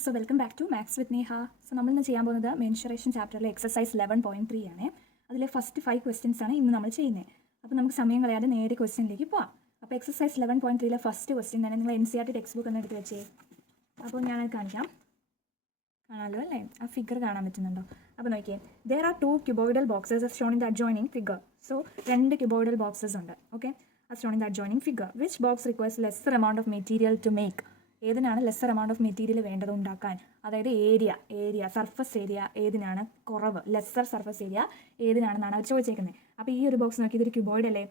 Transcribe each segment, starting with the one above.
Friends, so welcome back to maths with Neha. So നമ്മളിന്ന് ചെയ്യാൻ പോകുന്നത് മെൻഷറേഷൻ ചാപ്റ്ററിലെ എക്സസൈസ് 11.3 ആണ്. അതിലെ ഫസ്റ്റ് 5 ക്വസ്റ്റ്യൻസ് ആണ് ഇന്ന് നമ്മൾ ചെയ്യുന്നത്. അപ്പോൾ നമുക്ക് സമയം കളയാതെ നേരെ ക്വസ്റ്റ്യനിലേക്ക് പോവാം. അപ്പോൾ എക്സസൈസ് 11.3ലെ ഫസ്റ്റ് ക്വസ്റ്റ്യൻ തന്നെ നിങ്ങൾ NCERT ടെക്സ്റ്റ് ബുക്ക് ഒന്ന് എടുത്ത് വെച്ചേ. അപ്പോൾ ഞാൻ കാണിക്കാം, കാണാമല്ലോ അല്ലേ? ആ ഫിഗർ കാണാൻ പറ്റുന്നുണ്ടോ? അപ്പോൾ നോക്കിയേ, there are 2 cuboidal boxes as shown in the adjoining figure. So 2 cuboidal boxes ഉണ്ട്. Okay, as shown in the adjoining figure. Which box requires lesser amount of material to make? ഏതിനാണ് ലെസ്സർ എമൗണ്ട് ഓഫ് മെറ്റീരിയൽ വേണ്ടത് ഉണ്ടാക്കാൻ? അതായത് area surface area ഏതിനാണ് കുറവ്, lesser surface area ഏതിനാണെന്നാണ് അവർ ചോദിച്ചേക്കുന്നത്. അപ്പോൾ ഈ ഒരു ബോക്സ് നോക്കി, ഇതൊരു ക്യൂബോയിഡ് അല്ലേ?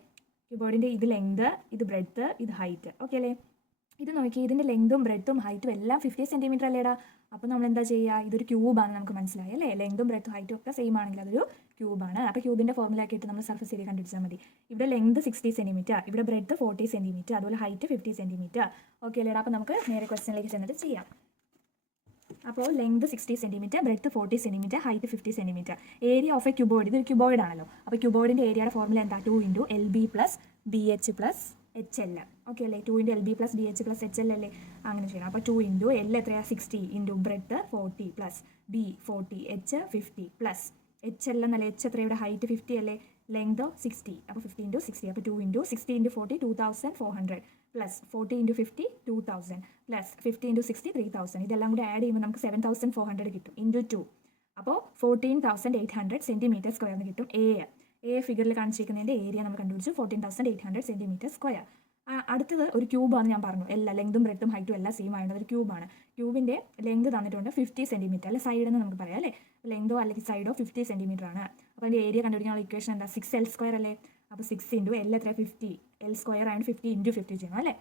ക്യൂബോയിഡിൻ്റെ ഇത് ലെങ്ത്, ഇത് ബ്രെഡ്ത്ത്, ഇത് ഹൈറ്റ്. ഓക്കെ അല്ലേ? ഇത് നോക്കി, ഇതിൻ്റെ ലെങ്തും ബ്രെഡ്ത്തും ഹൈറ്റും എല്ലാം 50 സെൻറ്റിമീറ്റർ അല്ലേടാ. അപ്പോൾ നമ്മൾ എന്താ ചെയ്യുക? ഇതൊരു ക്യൂബാണ്, നമുക്ക് മനസ്സിലായി അല്ലേ? ലെങ്തും ബ്രെഡ്ത്തും ഹൈറ്റും ഒക്കെ സെയിം ആണെങ്കിൽ അതൊരു ക്യൂബാണ്. അപ്പോൾ ക്യൂബിൻ്റെ ഫോർമുല ആക്കിയിട്ട് നമ്മൾ സർഫസ് ഏരിയ കണ്ടുപിടിച്ചാൽ മതി. ഇവിടെ ലെങ്ത് 60 സെൻറ്റിമീറ്റർ, ഇവിടെ ബ്രെഡ്ത്ത് 40 സെൻറ്റിമീറ്റർ, അതുപോലെ ഹൈറ്റ് 50 സെൻറ്റിമീറ്റർ. ഓക്കെ അല്ലേടാ? അപ്പോൾ നമുക്ക് നേരെ ക്വസ്റ്റ്യനിലേക്ക് ചെന്നിട്ട് ചെയ്യാം. അപ്പോൾ length 60 centimetre, breadth 40 centimetre, height 50 centimetre. Area of A cuboid, ഇതൊരു ക്യൂബോയിഡ് ആണല്ലോ. അപ്പോൾ ക്യൂബോയിഡിൻ്റെ ഏരിയയുടെ ഫോർമുല എന്താ? 2 × LB + BH + HL. ഓക്കെ അല്ലേ? 2 × LB + BH + HL അല്ലേ? അങ്ങനെ ചെയ്യണം. അപ്പോൾ 2 × L എത്രയാണ്? 60 × ബ്രെഡ്ത്ത് 40 + B 40 H 50 + HL എന്നല്ലേ? H എത്ര? ഇവിടെ ഹൈറ്റ് 50 അല്ലേ? ലെങ്തോ 60. അപ്പോൾ 50 × 60. അപ്പോൾ 2 × 60 × 40 2400 + 40 × 50 2000 + 50 × 60 3000. ഇതെല്ലാം കൂടി ആഡ് ചെയ്യുമ്പോൾ നമുക്ക് 7400 കിട്ടും × 2. അപ്പോൾ 14,800 സെൻറ്റിമീറ്റർ സ്ക്വയറിന് കിട്ടും. എ ഫിഗറിൽ കാണിച്ചിരിക്കുന്നതിൻ്റെ ഏരിയ നമ്മൾ കണ്ടുപിടിച്ചു, 14,800 സെൻറ്റിമീറ്റർ സ്ക്വയർ. അടുത്തത് ഒരു ക്യൂബാണ് ഞാൻ പറഞ്ഞു. എല്ലാ ലെങ്തും ബ്രെഡ്ത്തും ഹൈറ്റും എല്ലാം സെയിം ആയതുകൊണ്ട് ഒരു ക്യൂബാണ്. ക്യൂബിൻ്റെ ലെങ്ത് തന്നിട്ടുണ്ട് 50 സെൻറ്റിമീറ്റർ അല്ലെ? സൈഡ് എന്ന് നമുക്ക് പറയാം അല്ലേ? ലെങ്തോ അല്ലെങ്കിൽ സൈഡോ 50 സെൻറ്റിമീറ്റർ ആണ്. അപ്പോൾ അതിൻ്റെ ഏരിയ കണ്ടുപിടിക്കാനുള്ള ഇക്വേഷൻ എന്താ? 6L² അല്ലേ? അപ്പോൾ 6 × L എത്ര? 50. L² ആണ് 50 × 50 ചെയ്യണം അല്ലേ?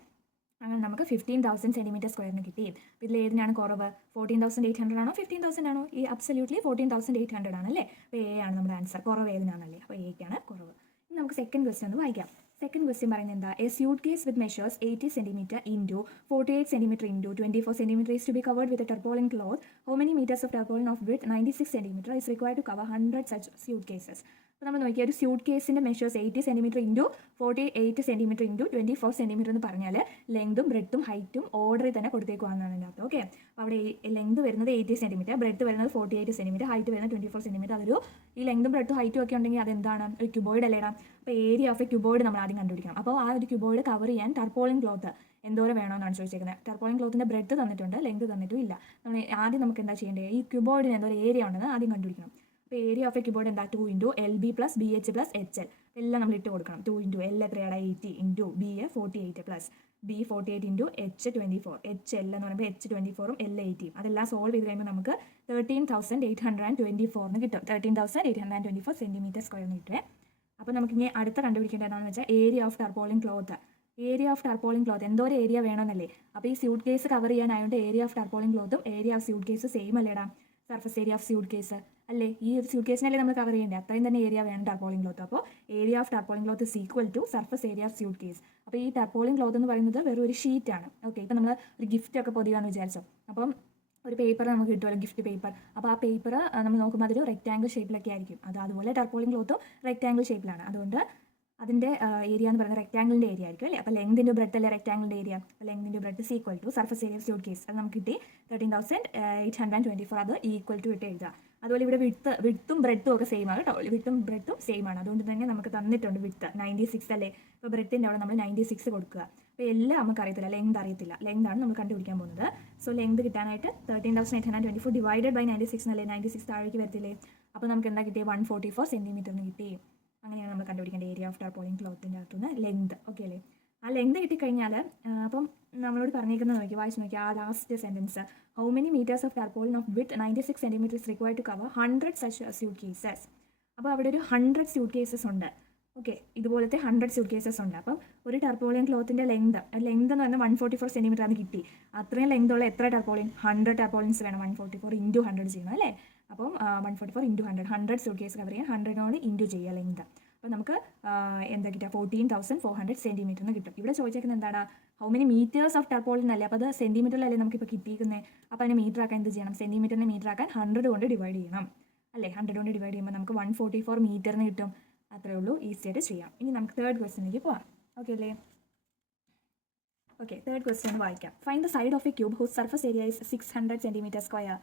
അങ്ങനെ നമുക്ക് 15,000 സെൻറ്റിമീറ്റർ സ്ക്വയറിന് കിട്ടി. ഇതിൽ ഏതിനാണ് കുറവ്? 14,800 ആണോ 15,000 ആണോ? ഈ അബ്സല്യൂട്ട്ലി 14,800 ആണ് അല്ലേ? അപ്പോൾ എ ആണ് നമ്മുടെ ആൻസർ. കുറവ് ഏതിനാണല്ലേ? അപ്പോൾ എക്കാണ് കുറവ്. ഇനി നമുക്ക് സെക്കൻഡ് ക്വസ്റ്റ്യൻ ഒന്ന് വായിക്കാം. സെക്കൻഡ് ക്വസ്റ്റ്യൻ പറയുന്നത് എന്താ? A suitcase with measures 80 centimetre × 48 centimetre × 24 centimetre is to be covered with a tarpaulin cloth. How many meters of tarpaulin of width 96 centimeter is required to cover 100 such suitcases? അപ്പോൾ നമ്മൾ നോക്കിയാൽ ഒരു suit കേസിൻ്റെ measures 80 centimetre × 48 centimetre × 24 centimetre എന്ന് പറഞ്ഞാൽ ലെങ്തും ബ്രെഡ്ത്തും ഹൈറ്റും ഓർഡറിൽ തന്നെ കൊടുത്തേക്കുവാണെന്നാണ് അതിൻ്റെ അർത്ഥം. ഓക്കെ, അപ്പോൾ അവിടെ ലെങ്ത് വരുന്നത് 80 സെൻറ്റിമീറ്റർ, ബ്രെഡ്ത്ത് വരുന്നത് 48 സെൻറ്റിമീറ്റർ, ഹൈറ്റ് വരുന്നത് 24 സെൻറ്റിമീറ്റർ. അതൊരു ഈ ലെങ്തും ബ്രെഡ്ത്തും ഹൈറ്റും ഒക്കെ ഉണ്ടെങ്കിൽ അതെന്താണ്? ഒരു ക്യൂബോയിഡ് അല്ലേടാ? അപ്പോൾ ഏരിയ ഓഫ് എ ക്യൂബോയിഡ് നമ്മൾ ആദ്യം കണ്ടുപിടിക്കണം. അപ്പോൾ ആ ഒരു ക്യൂബോയിഡ് കവർ ചെയ്യാൻ ടാർപോളിൻ ക്ലോത്ത് എന്തോരം വേണമെന്നാണ് ചോദിച്ചേക്കുന്നത്. ടാർപോളിൻ ക്ലോത്തിൻ്റെ ബ്രെഡ്ത്ത് തന്നിട്ടുണ്ട്, ലെങ്ത് തന്നിട്ടും ഇല്ല. ആദ്യം നമുക്ക് എന്താ ചെയ്യേണ്ടത്? ഈ ക്യൂബോയിഡിന് എന്തോരം ഏരിയ ഉണ്ടെന്ന് ആദ്യം കണ്ടുപിടിക്കണം. അപ്പോൾ ഏരിയ ഓഫ് എ ക്യൂബോയിഡ് എന്താ? 2 × LB + BH + HL. എല്ലാം നമ്മൾ ഇട്ട് കൊടുക്കണം. 2 × L എത്രയാണ്? 80 × B 48 + B 48 × H 24. HL എന്ന് പറയുമ്പോൾ H 24 L 80. അതെല്ലാം സോൾവ് ചെയ്ത് കഴിയുമ്പോൾ നമുക്ക് 13,824 എന്ന് കിട്ടും. 13,824 സെൻറ്റിമീറ്റർ സ്ക്വയറിന് കിട്ടുമേ. അപ്പോൾ നമുക്ക് ഇനി അടുത്ത കണ്ടുപിടിക്കേണ്ടത് എന്താണെന്ന് വെച്ചാൽ area of tarpaulin cloth. Area of tarpaulin cloth എന്തോരം ഏരിയ വേണമെന്നല്ലേ? അപ്പോൾ ഈ സ്യൂട്ട് കേസ് കവർ ചെയ്യാനായതുകൊണ്ട് ഏരിയ ഓഫ് ടാർപോളിൻ ക്ലോത്തും area of suitcase same അല്ലേടാ? Surface area of suitcase അല്ലേ? ഈ ഒരു സ്യൂട്ട് കേസിനല്ലേ നമ്മൾ കവർ ചെയ്യേണ്ടത്? അത്രയും തന്നെ ഏരിയ വേണം ടാർപോളിൻ ക്ലോത്ത്. അപ്പോൾ area of tarpaulin cloth is equal to surface area of suitcase. അപ്പോൾ ഈ ടാർപോളിൻ ക്ലോത്ത് എന്ന് പറയുന്നത് വെറും ഒരു ഷീറ്റാണ്. ഓക്കെ, ഇപ്പോൾ നമ്മൾ ഒരു ഗിഫ്റ്റ് ഒക്കെ പൊതിയാന്ന് വിചാരിച്ചോ, അപ്പം ഒരു പേപ്പർ നമുക്ക് കിട്ടുമല്ലോ, ഗിഫ്റ്റ് പേപ്പർ. അപ്പോൾ ആ പേപ്പർ നമ്മൾ നോക്കുമ്പോൾ അതൊരു റെക്റ്റാങ്കിൾ ഷേപ്പിലൊക്കെ ആയിരിക്കും. അതുപോലെ ടാർപോളിൻ ക്ലോത്തും റെക്റ്റാങ്കിൾ ഷേപ്പിലാണ്. അതുകൊണ്ട് അതിൻ്റെ ഏരിയ എന്ന് പറയുന്നത് റെക്റ്റാങ്കിളിൻ്റെ ഏരിയ ആയിരിക്കും അല്ലേ? അപ്പോൾ ലെങ്ത് × ബ്രെഡ്ത്ത് അല്ലേ റെക്റ്റാങ്കിളിൻ്റെ ഏരിയ? അപ്പോൾ length × breadth is equal to surface area of suitcase. അത് നമുക്ക് കിട്ടി 13,824. അത് ഈക്വൽ ടു ഇട്ട് എഴുതുക. അതുപോലെ ഇവിടെ വിഡ്ത്തും ബ്രെഡ്ത്തും ഒക്കെ സെയിം ആണ് കേട്ടോ. വിഡ്ത്തും ബ്രെഡ്ത്തും സെയിം ആണ്. അതുകൊണ്ട് തന്നെ നമുക്ക് തന്നിട്ടുണ്ട് വിഡ്ത്ത് 96 അല്ലേ? അപ്പോൾ ബ്രെഡ്ത്തിൻ്റെ അവിടെ നമ്മൾ 96 കൊടുക്കുക. അപ്പോൾ എല്ലാം നമുക്ക് അറിയത്തില്ല, ലെങ്ത് അറിയത്തില്ല. ലെങ്താണ് നമ്മൾ കണ്ടുപിടിക്കാൻ പോകുന്നത്. സോ ലെങ്ത് കിട്ടാനായിട്ട് 13,824 ഡിവൈഡഡ് ബൈ 96 എന്നല്ലേ? 96 താഴേക്ക് വരത്തില്ലേ? അപ്പോൾ നമുക്ക് എന്താ കിട്ടിയത്? 144 സെൻറ്റിമീറ്ററിന് കിട്ടി. അങ്ങനെയാണ് നമ്മൾ കണ്ടുപിടിക്കേണ്ട ഏരിയ ഓഫ് ടാർപോളിൻ ക്ലോത്തിൻ്റെ അകത്തുനിന്ന് ലെങ്ത്. ഓക്കെ അല്ലേ? ആ ലെങ്ത് കിട്ടിക്കഴിഞ്ഞാൽ അപ്പം നമ്മളോട് പറഞ്ഞേക്കുന്നത് നോക്കി, വായിച്ച് നോക്കി ആ last sentence. How many metres of tarpaulin of with 96 centimetre is required to cover 100 such suitcases. അപ്പോൾ അവിടെ ഒരു 100 സ്യൂട്ട് കേസസ് ഉണ്ട്. ഓക്കെ, ഇതുപോലത്തെ 100 സ്യൂട്ട് കേസസ് ഉണ്ട്. അപ്പം ഒരു ടാർപോളിൻ ക്ലോത്തിൻ്റെ ലെങ്ത് എന്ന് പറഞ്ഞാൽ 144 സെൻറ്റിമീറ്റർ ആണ് കിട്ടി. അത്രയും ലെങ്തുള്ള എത്ര ടാർപോളിൻ? 100 ടാർപോളിൻസ് വേണം. 144 × 100 ചെയ്യണം അല്ലേ? അപ്പം 144 × 100 സ്യൂട്ട് കേസ് കവർ ചെയ്യാൻ 100 ഇൻറ്റു ചെയ്യുക ലെങ്ത്. അപ്പോൾ നമുക്ക് എന്താ കിട്ടുക? 14,400 സെൻറ്റിമീറ്ററിന് കിട്ടും. ഇവിടെ ചോദിച്ചേക്കുന്നത് എന്താണ്? How many metres of tarpaulin അല്ലേ? അപ്പോൾ അത് സെൻറ്റിമീറ്ററിലല്ലേ നമുക്കിപ്പോൾ കിട്ടിയിരിക്കുന്നത്. അപ്പോൾ അതിനെ മീറ്റർ ആക്കാൻ എന്ത് ചെയ്യണം? സെൻറ്റിമീറ്ററിനെ മീറ്റർ ആക്കാൻ 100 കൊണ്ട് ഡിവൈഡ് ചെയ്യണം അല്ലേ? 100 കൊണ്ട് ഡിവൈഡ് ചെയ്യുമ്പോൾ നമുക്ക് 144 മീറ്ററിന് കിട്ടും. അത്രേ ഉള്ളൂ, ഈസി ആയിട്ട് ചെയ്യാം. ഇനി നമുക്ക് തേർഡ് ക്വസ്റ്റ്യനിലേക്ക് പോവാം. ഓക്കെ അല്ലേ? ഓക്കെ, തേർഡ് ക്വസ്റ്റ്യൻ വായിക്കാം. Find the side of a cube whose surface area is 600 centimetre square.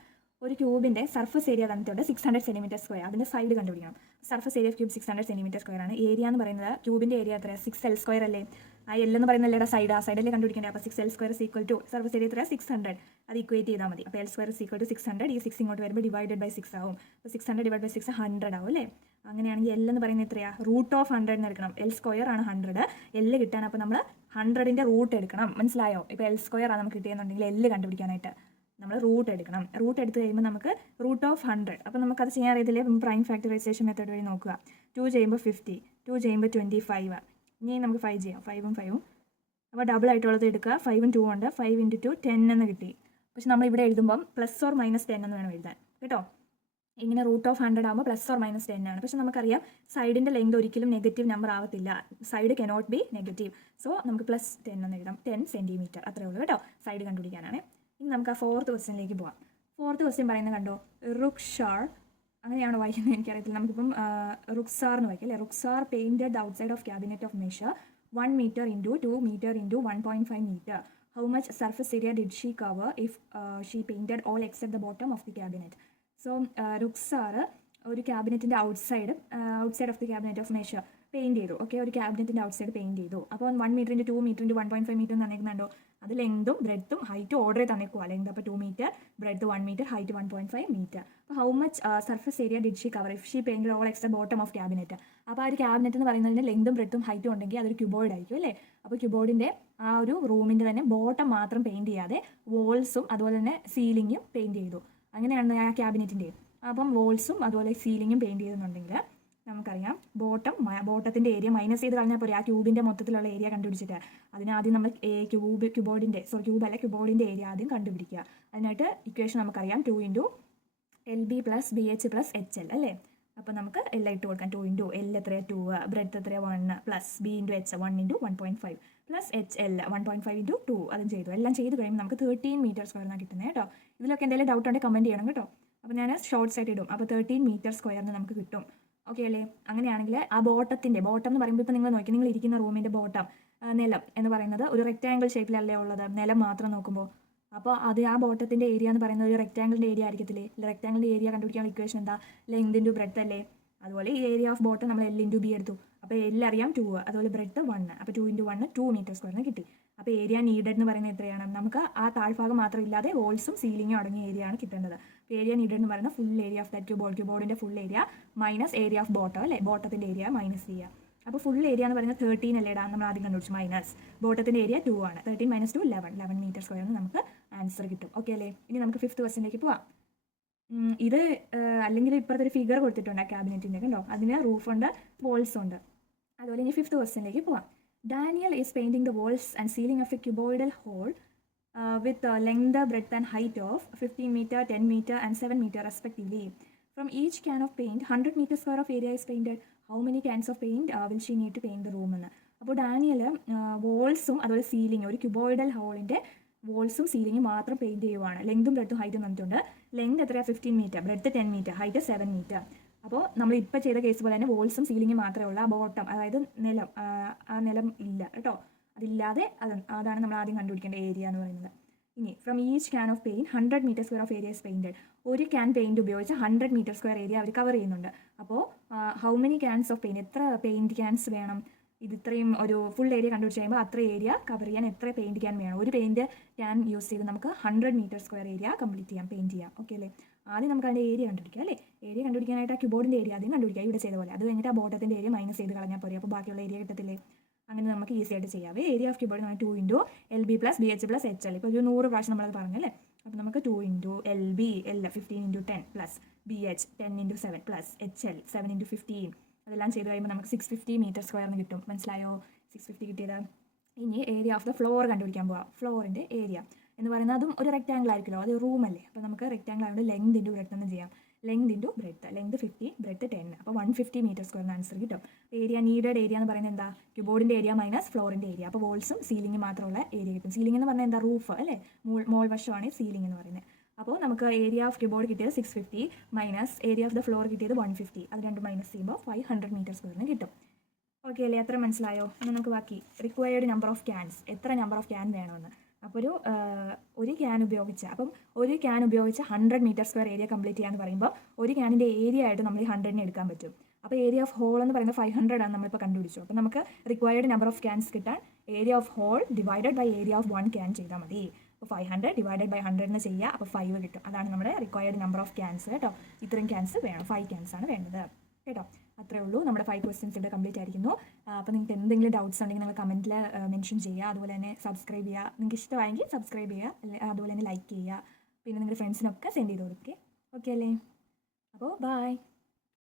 ഒരു ക്യൂബിൻ്റെ സർഫസ് ഏരിയ തന്നിട്ടുണ്ട് 600 സെൻറ്റിമീറ്റർ സ്ക്വയർ. അതിൻ്റെ സൈഡ് കണ്ടുപിടിക്കണം. Surface area of cube 600 centimetre square ആണ്. ഏരിയ എന്ന് പറയുന്നത് ക്യൂബിൻ്റെ ഏരിയ എത്രയാണ്? 6L സ്ക്വയർ അല്ലേ? ആ L എന്ന് പറയുന്നല്ലേ സൈഡ്, ആ സൈഡല്ലേ കണ്ടുപിടിക്കേണ്ടത്. അപ്പോൾ 6L square is equal to surface area എത്രയാണ്? 600. അത് ഇക്വേറ്റ് ചെയ്താൽ മതി. അപ്പോൾ L square is equal to 600. ഈ 6 ഇങ്ങോട്ട് വരുമ്പോൾ ഡിവൈഡഡ് ബൈ 6 ആവും. അപ്പോൾ 600 ഡിവൈഡ് ബൈ 6 100 ആവും അല്ലേ? അങ്ങനെയാണെങ്കിൽ L എന്ന് പറയുന്നത് എത്രയാണ്? റൂട്ട് ഓഫ് 100 എന്ന് എടുക്കണം. L സ്ക്വയർ ആണ് 100. L കിട്ടാൻ അപ്പോൾ നമ്മൾ 100ന്റെ റൂട്ട് എടുക്കണം. മനസ്സിലായോ? ഇപ്പോൾ L സ്ക്വയർ ആണ് നമുക്ക് കിട്ടിയെന്നുണ്ടെങ്കിൽ L കണ്ടുപിടിക്കാനായിട്ട് നമ്മൾ റൂട്ട് എടുക്കണം. റൂട്ട് എടുത്ത് കഴിയുമ്പോൾ നമുക്ക് റൂട്ട് ഓഫ് 100. അപ്പോൾ നമുക്കത് ചെയ്യാൻ അറിയത്തില്ലേ? പ്രൈം ഫാക്ടറൈസേഷൻ മെത്തേഡ് വഴി നോക്കുക. 2 ചെയ്യുമ്പോൾ 50, 2 ചെയ്യുമ്പോൾ 25. ഇനി നമുക്ക് 5 ചെയ്യാം. 5ഉം 5ഉം അപ്പോൾ ഡബിൾ ആയിട്ടുള്ളത് എടുക്കുക. 5ഉം 2 ഉണ്ട്. 5 × 2 10 എന്ന് കിട്ടി. പക്ഷെ നമ്മൾ ഇവിടെ എഴുതുമ്പം പ്ലസ് ഓർ മൈനസ് 10 എന്ന് വേണം എഴുതാൻ കേട്ടോ. ഇങ്ങനെ റൂട്ട് ഓഫ് 100 ആകുമ്പോൾ പ്ലസ് ഓർ മൈനസ് 10 ആണ്. പക്ഷെ നമുക്കറിയാം സൈഡിൻ്റെ ലെങ്ത് ഒരിക്കലും നെഗറ്റീവ് നമ്പർ ആവത്തില്ല. Side cannot be negative. So നമുക്ക് പ്ലസ് 10 എന്ന് എഴുതാം. 10 സെൻറ്റിമീറ്റർ അത്രേ ഉള്ളൂ കേട്ടോ സൈഡ് കണ്ടുപിടിക്കാനാണ്. ഇനി നമുക്ക് ആ ഫോർത്ത് ക്വസ്റ്റ്യനിലേക്ക് പോകാം. ഫോർത്ത് ക്വസ്റ്റ്യൻ പറയുന്നത് കണ്ടോ, റുക്സാർ, അങ്ങനെയാണ് വായിക്കുന്നത് എനിക്കറിയത്തില്ല. നമുക്കിപ്പം റുക്സാർ എന്ന് വായിക്കാം അല്ലേ. Rukhsar painted the outside of cabinet of measure 1 meter into 2 meter into 1.5 meter. How much surface area did she cover if she painted all except the bottom of the cabinet? So Rukhsar ഒരു ക്യാബിനറ്റിൻ്റെ outside of the cabinet of measure paint ചെയ്തു. Okay, ഒരു ക്യാബിനറ്റിൻ്റെ outside paint ചെയ്തു. അപ്പോൾ 1 meter into 2 meter into 1.5 meter എന്ന് തന്നേക്കുന്നുണ്ടോ? അത് ലെങ്തും ബ്രെഡ്ത്തും ഹൈറ്റും ഓർഡർ തന്നേക്കുക. ലെങ്ത് അപ്പോൾ 2 meter, breadth 1 meter, height 1.5 meter. അപ്പോൾ how much surface area did she cover if she painted all except bottom of cabinet? അപ്പോൾ ആ ഒരു ക്യാബിനറ്റ് എന്ന് പറയുന്നതിന് ലെങ്തും ബ്രെഡ്ത്തും ഹൈറ്റും ഉണ്ടെങ്കിൽ അതൊരു ക്യൂബോയിഡ് ആയിരിക്കും അല്ലേ. അപ്പോൾ ക്യൂബോയിഡിൻ്റെ ആ ഒരു റൂമിൻ്റെ തന്നെ ബോട്ടം മാത്രം പെയിൻറ്റ് ചെയ്യാതെ വോൾസും അതുപോലെ തന്നെ സീലിങ്ങും പെയിൻറ്റ് ചെയ്തു. അങ്ങനെയാണ് ആ ക്യാബിനറ്റിൻ്റെ. അപ്പം വോൾസും അതുപോലെ സീലിങ്ങും പെയിൻറ്റ് ചെയ്തെന്നുണ്ടെങ്കിൽ നമുക്കറിയാം ബോട്ടത്തിൻ്റെ ഏരിയ മൈനസ് ചെയ്ത് കളഞ്ഞാൽ പോരെ ആ ക്യൂബിൻ്റെ മൊത്തത്തിലുള്ള ഏരിയ കണ്ടുപിടിച്ചിട്ട്. അതിനാദ്യം നമ്മൾ ക്യൂബോയിഡിൻ്റെ ഏരിയ ആദ്യം കണ്ടുപിടിക്കുക. അതിനായിട്ട് ഇക്വേഷൻ നമുക്കറിയാം 2 × LB + BH + HL അല്ലേ. അപ്പോൾ നമുക്ക് L ഇട്ട് കൊടുക്കാം. 2 × L എത്രയാണ്? 2, ബ്രെഡ്ത്ത് എത്രയാണ്? 1 + B × H 1 × 1.5 + HL 1.5 × 2. അതും ചെയ്തു. എല്ലാം ചെയ്ത് കഴിയുമ്പോൾ നമുക്ക് 13 meter സ്ക്വയറിനാണ് കിട്ടുന്നത് കേട്ടോ. ഇതിലൊക്കെ എന്തെങ്കിലും ഡൗട്ട് ഉണ്ടെങ്കിൽ കമൻറ്റ് ചെയ്യണം കേട്ടോ. അപ്പോൾ ഞാൻ ഷോർട്ട്സ് ആയിട്ട് ഇടും. അപ്പോൾ 13 meter സ്ക്വയറിന് നമുക്ക് കിട്ടും. ഓക്കെ അല്ലേ. അങ്ങനെയാണെങ്കിൽ ആ ബോട്ടം എന്ന് പറയുമ്പോൾ ഇപ്പോൾ നിങ്ങൾ നോക്കി, നിങ്ങൾ ഇരിക്കുന്ന റൂമിൻ്റെ ബോട്ടം നിലം എന്ന് പറയുന്നത് ഒരു റെക്റ്റാങ്കിൾ ഷേപ്പിലല്ലേ ഉള്ളത്, നിലം മാത്രം നോക്കുമ്പോൾ. അപ്പോൾ അത് ആ ബോട്ടത്തിൻ്റെ ഏരിയ എന്ന് പറയുന്നത് ഒരു റെക്റ്റാങ്കിളിൻ്റെ ഏരിയ ആയിരിക്കത്തില്ലേ. റെക്റ്റാങ്കിളിൻ്റെ ഏരിയ കണ്ടുപിടിക്കാൻ ഇക്വേഷൻ എന്താ? ലെങ്ത് × ബ്രെഡ്ത്ത് അല്ലേ. അതുപോലെ ഈ ഏരിയ ഓഫ് ബോട്ടം നമ്മൾ L × B എടുത്തു. അപ്പോൾ L അറിയാം 2, അതുപോലെ ബ്രെഡ്ത്ത് 1. അപ്പോൾ 2 × 1 2 meter സ്ക്വയറിന് കിട്ടി. അപ്പോൾ ഏരിയ നീഡഡ് എന്ന് പറയുന്നത് എത്രയാണ്? നമുക്ക് ആ താഴ്ഭാഗം മാത്രം ഇല്ലാതെ വോൾസും സീലിങ്ങും അടങ്ങിയ ഏരിയ ആണ് കിട്ടേണ്ടത്. അപ്പോൾ ഏരിയ നീഡഡ് എന്ന് പറയുന്നത് ഫുൾ ഏരിയ ഓഫ് ദാറ്റ് ക്യൂബോർഡിൻ്റെ full area minus area of bottom അല്ലേ. ബോട്ടത്തിൻ്റെ ഏരിയ മൈനസ് ചെയ്യുക. അപ്പോൾ ഫുൾ ഏരിയ എന്ന് പറയുന്നത് 13 അല്ലേടാ നമ്മൾ ആദ്യം കണ്ടുപിടിച്ചു. മൈനസ് ബോട്ടത്തിൻ്റെ ഏരിയ 2 ആണ്. 13 - 2 11 meter സ്ക്വയറിന് നമുക്ക് ആൻസർ കിട്ടും. ഓക്കെ അല്ലേ. ഇനി നമുക്ക് ഫിഫ്ത്ത് ക്വസ്റ്റ്യനിലേക്ക് പോവാം. ഇത് അല്ലെങ്കിൽ ഇപ്പുറത്തൊരു ഫിഗർ കൊടുത്തിട്ടുണ്ട് ആ ക്യാബിനറ്റിൻ്റെ കണ്ടോ. അതിന് റൂഫുണ്ട്, വോൾസ് ഉണ്ട്. അതുപോലെ ഇനി ഫിഫ്ത്ത് ക്വസ്റ്റ്യനിലേക്ക് പോവാം. Daniel is painting the walls and ceiling of a cuboidal hall with length, breadth and height of 15 meter, 10 meter and 7 meter respectively. From each can of paint, 100 meter square of area is painted. How many cans of paint will she need to paint the room എന്ന്? അപ്പോൾ Daniel വോൾസും അതുപോലെ ceiling, ഒരു cuboidal ഹോളിൻ്റെ വോൾസും സീലിംഗും മാത്രം paint ചെയ്യുവാണ്. ലെങ്തും ബ്രെഡ്ത്തും ഹൈറ്റും തന്നിട്ടുണ്ട്. Length എത്രയാണ്? 15 meter, breadth 10 meter, height 7 meter. അപ്പോൾ നമ്മൾ ഇപ്പോൾ ചെയ്ത കേസ് പോലെ തന്നെ വോൾസും സീലിംഗും മാത്രമേ ഉള്ളൂ. ആ ബോട്ടം അതായത് നിലം, ആ നിലം ഇല്ല കേട്ടോ. അതില്ലാതെ അതാണ് നമ്മൾ ആദ്യം കണ്ടുപിടിക്കേണ്ട ഏരിയ എന്ന് പറയുന്നത്. ഇനി from each can of paint 100 meter square of area is painted. ഒരു ക്യാൻ പെയിൻറ്റ് ഉപയോഗിച്ച് 100 meter square ഏരിയ അവർ കവർ ചെയ്യുന്നുണ്ട്. അപ്പോൾ how many cans of paint, എത്ര പെയിൻറ്റ് ക്യാൻസ് വേണം? ഇത് ഇത്രയും ഒരു ഫുൾ ഏരിയ കണ്ടുപിടിച്ച് കഴിയുമ്പോൾ അത്ര ഏരിയ കവർ ചെയ്യാൻ എത്ര പെയിൻറ്റ് ക്യാൻ വേണം? ഒരു പെയിൻറ്റ് ക്യാൻ യൂസ് ചെയ്ത് നമുക്ക് 100 meter square ഏരിയ കംപ്ലീറ്റ് ചെയ്യാം, പെയിൻറ്റ് ചെയ്യാം. ഓക്കെ അല്ലേ. ആദ്യം നമുക്ക് അതിൻ്റെ ഏരിയ കണ്ടുപിടിക്കാം അല്ലേ. ഏരിയ കണ്ടുപിടിക്കാനായിട്ട് ആ ക്യൂബോർഡിൻ്റെ ഏരിയ ആദ്യം കണ്ടുപിടിക്കാം, ഇവിടെ ചെയ്ത പോലെ. അത് കഴിഞ്ഞിട്ട് ആ ബോട്ടത്തിൻ്റെ ഏരിയ മൈനസ് ചെയ്ത് കളഞ്ഞാൽ പോരെ. അപ്പോൾ ബാക്കിയുള്ള ഏരിയ കിട്ടത്തില്ലേ. അങ്ങനെ നമുക്ക് ഈസി ആയിട്ട് ചെയ്യാവേ. Area of cupboard 2 × LB + BH + HL. ഇപ്പോൾ ഒരു 100 പ്രാവശ്യം നമ്മളത് പറഞ്ഞല്ലേ. അപ്പോൾ നമുക്ക് 2 × LB, L 15 × 10 + BH 10 × 7 + HL 7 × 15. അതെല്ലാം ചെയ്ത് കഴിയുമ്പോൾ നമുക്ക് 650 meter സ്ക്വയറിന് കിട്ടും. മനസ്സിലായോ? 650 കിട്ടിയത്. ഇനി ഏരിയ ഓഫ് ദ ഫ്ലോർ കണ്ടുപിടിക്കാൻ പോവാം. ഫ്ലോറിൻ്റെ ഏരിയ എന്ന് പറയുന്നത് അതും ഒരു റെക്റ്റാങ്കിൾ ആയിരിക്കുമല്ലോ, അത് റൂമല്ലേ. അപ്പോൾ നമുക്ക് റെക്റ്റാങ്കിൾ ആയതുകൊണ്ട് ലെങ്ത് × ബ്രെഡ്ത്ത് എന്ന് ചെയ്യാം. Length × breadth, length 50, breadth 10. അപ്പോൾ 150 meter സ്ക്വയറിന് ആൻസർ കിട്ടും. ഏരിയ നീഡഡ് ഏരിയ എന്ന് പറയുന്നത് എന്താ? ക്യൂബോർഡിൻ്റെ ഏരിയ മൈനസ് ഫ്ലോറിൻ്റെ ഏരിയ. അപ്പോൾ വോൾസും സീലിംഗ് മാത്രമുള്ള ഏരിയ കിട്ടും. സീലിംഗ് എന്ന് പറഞ്ഞാൽ എന്താ? റൂഫ് അല്ലേ. മോൾ വശമാണ് സീലിംഗ് എന്ന് പറയുന്നത്. അപ്പോൾ നമുക്ക് ഏരിയ ഓഫ് ക്യൂബോർഡ് കിട്ടിയത് 650 minus area of the floor കിട്ടിയത് 150. അത് രണ്ടും മൈനസ് ചെയ്യുമ്പോൾ 500 meter സ്ക്വയറിന് കിട്ടും. ഓക്കെ അല്ലേ? എത്ര മനസ്സിലായോ? എന്നാൽ നമുക്ക് ബാക്കി റിക്വയർഡ് നമ്പർ ഓഫ് ക്യാൻസ്, എത്ര നമ്പർ ഓഫ് ക്യാൻ വേണമെന്ന്. അപ്പോൾ ഒരു ക്യാൻ ഉപയോഗിച്ച്, അപ്പം ഒരു ക്യാൻ ഉപയോഗിച്ച് 100 മീറ്റർ സ്ക്വയർ ഏരിയ കംപ്ലീറ്റ് ചെയ്യാന്ന് പറയുമ്പോൾ ഒരു ക്യാനിൻ്റെ ഏരിയ ആയിട്ട് നമ്മൾ ഈ 100നെ എടുക്കാൻ പറ്റും. അപ്പോൾ ഏരിയ ഓഫ് ഹോൾ എന്ന് പറയുന്നത് 500 ആണ് നമ്മളിപ്പോൾ കണ്ടുപിടിച്ചു. അപ്പോൾ നമുക്ക് റിക്വയർഡ് നമ്പർ ഓഫ് ക്യാൻസ് കിട്ടാൻ area of whole divided by area of 1 can ചെയ്താൽ മതി. അപ്പോൾ 500 ഡിവൈഡഡ് ബൈ 100 എന്ന് ചെയ്യുക, അപ്പോൾ 5 കിട്ടും. അതാണ് നമ്മുടെ റിക്വയർഡ് നമ്പർ ഓഫ് ക്യാൻസ് കേട്ടോ. ഇത്രയും ക്യാൻസ് വേണം, 5 ക്യാൻസ് ആണ് വേണ്ടത് കേട്ടോ. അത്രേ ഉള്ളൂ. നമ്മുടെ 5 ക്വസ്റ്റ്യൻസ് ഇവിടെ കംപ്ലീറ്റ് ആയിരിക്കുന്നു. അപ്പോൾ നിങ്ങൾക്ക് എന്തെങ്കിലും ഡൗട്ട്സ് ഉണ്ടെങ്കിൽ നിങ്ങൾ കമൻറ്റിൽ മെൻഷൻ ചെയ്യുക. അതുപോലെ തന്നെ സബ്സ്ക്രൈബ് ചെയ്യുക, നിങ്ങൾക്ക് ഇഷ്ടമായെങ്കിൽ സബ്സ്ക്രൈബ് ചെയ്യുക, അതുപോലെ തന്നെ ലൈക്ക് ചെയ്യുക, പിന്നെ നിങ്ങളുടെ ഫ്രണ്ട്സിനൊക്കെ സെൻഡ് ചെയ്ത് കൊടുക്കുക. ഓക്കെ അല്ലേ? അപ്പോൾ ബൈ.